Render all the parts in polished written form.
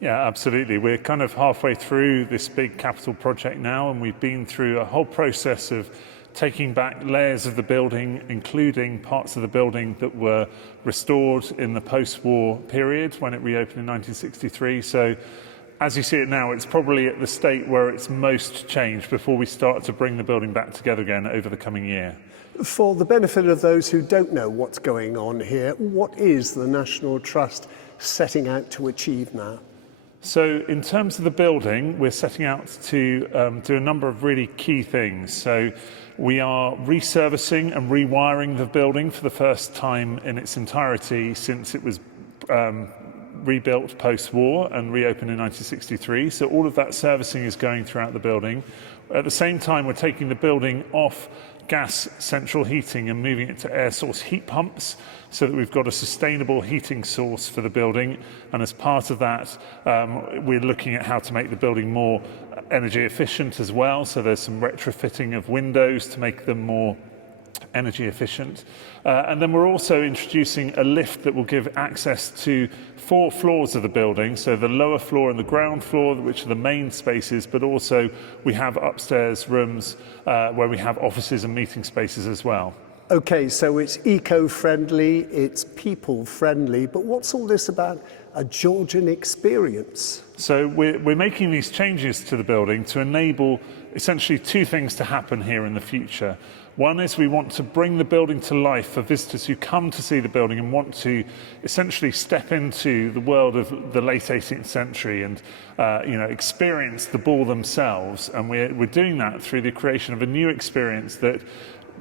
Yeah, absolutely. We're kind of halfway through this big capital project now, and we've been through a whole process of taking back layers of the building, including parts of the building that were restored in the post-war period when it reopened in 1963. So as you see it now, it's probably at the state where it's most changed before we start to bring the building back together again over the coming year. For the benefit of those who don't know what's going on here, what is the National Trust setting out to achieve now? So in terms of the building, we're setting out to do a number of really key things. So we are resurfacing and rewiring the building for the first time in its entirety since it was rebuilt post-war and reopened in 1963. So all of that servicing is going throughout the building. At the same time, we're taking the building off gas central heating and moving it to air source heat pumps so that we've got a sustainable heating source for the building. And as part of that, we're looking at how to make the building more energy efficient as well. So there's some retrofitting of windows to make them more energy efficient. And then we're also introducing a lift that will give access to 4 floors of the building. So the lower floor and the ground floor, which are the main spaces, but also we have upstairs rooms where we have offices and meeting spaces as well. Okay, so it's eco-friendly, it's people-friendly, but what's all this about a Georgian experience? So we're making these changes to the building to enable essentially 2 things to happen here in the future. One is we want to bring the building to life for visitors who come to see the building and want to essentially step into the world of the late 18th century and experience the ball themselves. And we're doing that through the creation of a new experience that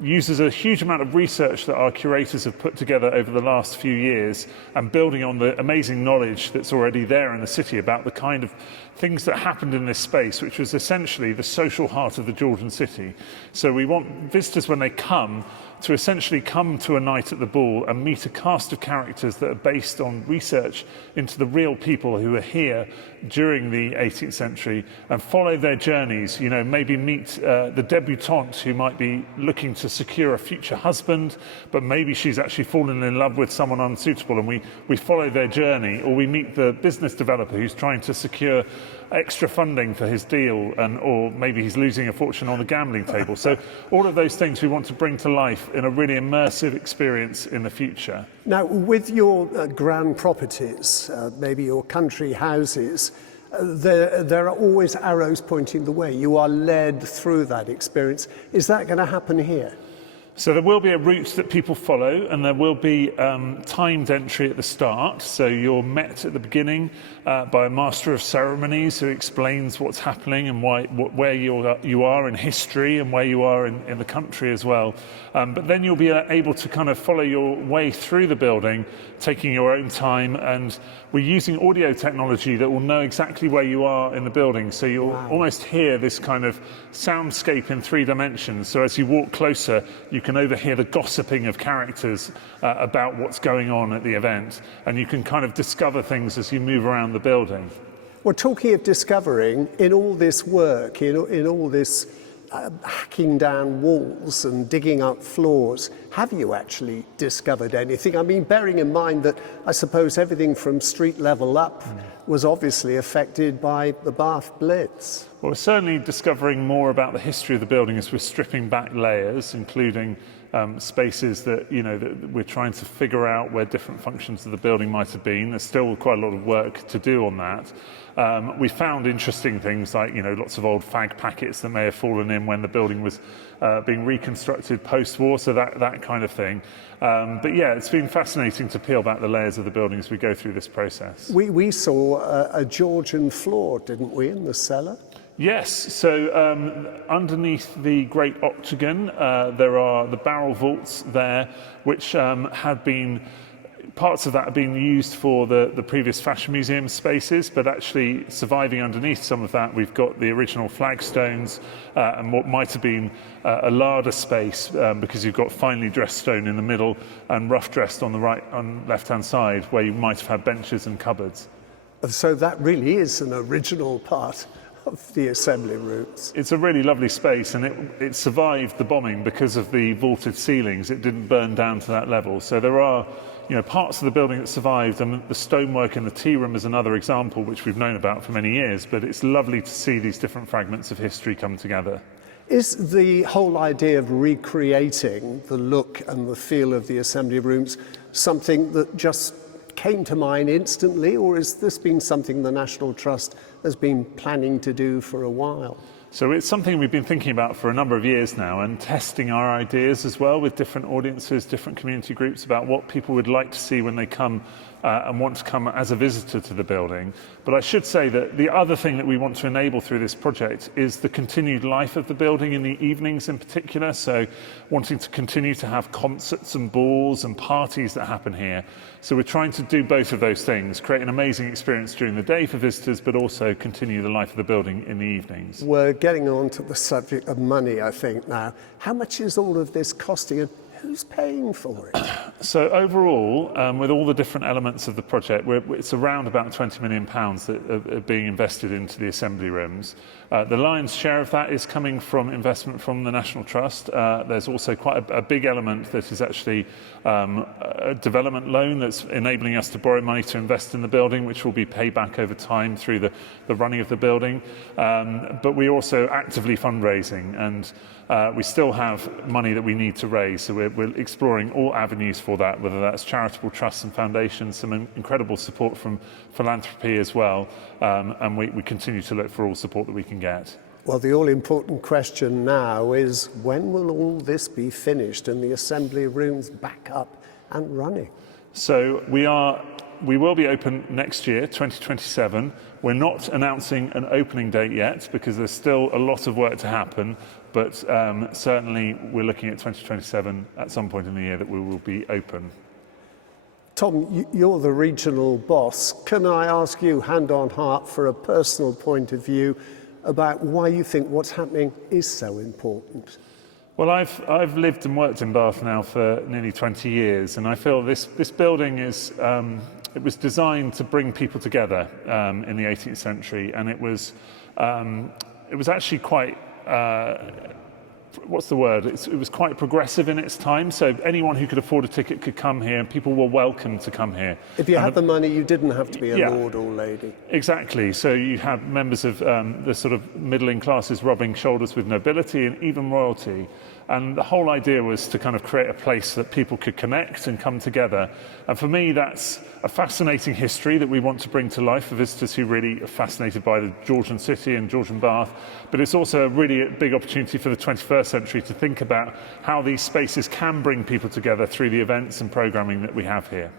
uses a huge amount of research that our curators have put together over the last few years and building on the amazing knowledge that's already there in the city about the kind of things that happened in this space, which was essentially the social heart of the Georgian city. So we want visitors, when they come, to essentially come to a night at the Ball and meet a cast of characters that are based on research into the real people who were here during the 18th century and follow their journeys. You know, maybe meet the debutante who might be looking to secure a future husband, but maybe she's actually fallen in love with someone unsuitable, and we follow their journey. Or we meet the business developer who's trying to secure extra funding for his deal, or maybe he's losing a fortune on the gambling table. So all of those things we want to bring to life in a really immersive experience in the future. Now, with your grand properties, maybe your country houses, there are always arrows pointing the way. You are led through that experience. Is that going to happen here? So there will be a route that people follow, and there will be timed entry at the start. So you're met at the beginning by a master of ceremonies who explains what's happening and where you are in history and where you are in the country as well. But then you'll be able to kind of follow your way through the building, taking your own time. And we're using audio technology that will know exactly where you are in the building. So you'll almost hear this kind of soundscape in 3 dimensions. So as you walk closer, you can overhear the gossiping of characters about what's going on at the event, and you can kind of discover things as you move around the building. Well, talking of discovering, in all this work, in all this hacking down walls and digging up floors, have you actually discovered anything? I mean, bearing in mind that I suppose everything from street level up was obviously affected by the Bath Blitz. Well, we're certainly discovering more about the history of the building as we're stripping back layers, including spaces that we're trying to figure out where different functions of the building might have been. There's still quite a lot of work to do on that. We found interesting things like lots of old fag packets that may have fallen in when the building was being reconstructed post-war, so that kind of thing. But yeah, it's been fascinating to peel back the layers of the building as we go through this process. We saw a Georgian floor, didn't we, in the cellar? Yes, so underneath the Great Octagon, there are the barrel vaults there, which have been, parts of that have been used for the previous Fashion Museum spaces, but actually surviving underneath some of that, we've got the original flagstones and what might have been a larder space, because you've got finely dressed stone in the middle and rough dressed on the left-hand side, where you might have had benches and cupboards. So that really is an original part of the assembly rooms. It's a really lovely space, and it survived the bombing because of the vaulted ceilings. It didn't burn down to that level. So there are parts of the building that survived, and the stonework in the tea room is another example which we've known about for many years, but it's lovely to see these different fragments of history come together. Is the whole idea of recreating the look and the feel of the assembly rooms something that just came to mind instantly, or has this been something the National Trust has been planning to do for a while? So it's something we've been thinking about for a number of years now, and testing our ideas as well with different audiences, different community groups, about what people would like to see when they come and want to come as a visitor to the building. But I should say that the other thing that we want to enable through this project is the continued life of the building in the evenings in particular. So wanting to continue to have concerts and balls and parties that happen here. So we're trying to do both of those things, create an amazing experience during the day for visitors, but also continue the life of the building in the evenings. We're getting on to the subject of money, I think, now. How much is all of this costing, and who's paying for it? So overall, with all the different elements of the project, it's around about £20 million that are being invested into the assembly rooms. The lion's share of that is coming from investment from the National Trust. There's also quite a big element that is actually a development loan that's enabling us to borrow money to invest in the building, which will be paid back over time through the running of the building. But we're also actively fundraising, and we still have money that we need to raise. So we're exploring all avenues for that, whether that's charitable trusts and foundations, some incredible support from philanthropy as well, and we continue to look for all support that we can get. Well, the all-important question now is, when will all this be finished and the assembly rooms back up and running? So we will be open next year, 2027. We're not announcing an opening date yet because there's still a lot of work to happen, but certainly we're looking at 2027 at some point in the year that we will be open. Tom, you're the regional boss. Can I ask you, hand on heart, for a personal point of view, about why you think what's happening is so important? Well, I've lived and worked in Bath now for nearly 20 years, and I feel this building is it was designed to bring people together in the 18th century, and it was actually quite what's the word? It was quite progressive in its time. So anyone who could afford a ticket could come here, and people were welcome to come here. If you had the money, you didn't have to be a lord or lady. Exactly. So you had members of the sort of middling classes rubbing shoulders with nobility and even royalty. And the whole idea was to kind of create a place that people could connect and come together. And for me, that's a fascinating history that we want to bring to life for visitors who really are fascinated by the Georgian city and Georgian Bath. But it's also a really big opportunity for the 21st century to think about how these spaces can bring people together through the events and programming that we have here.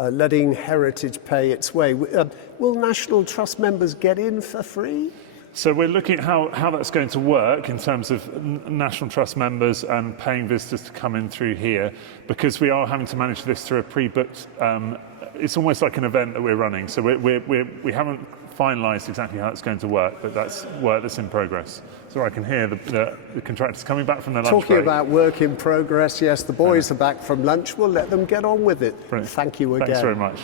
Letting heritage pay its way. Will National Trust members get in for free? So we're looking at how that's going to work in terms of National Trust members and paying visitors to come in through here, because we are having to manage this through a pre-booked, it's almost like an event that we're running. So we haven't finalised exactly how it's going to work, but that's work that's in progress. So I can hear the contractors coming back from their lunch break. Talking about work in progress, yes, the boys are back from lunch. We'll let them get on with it. Brilliant. Thank you again. Thanks very much.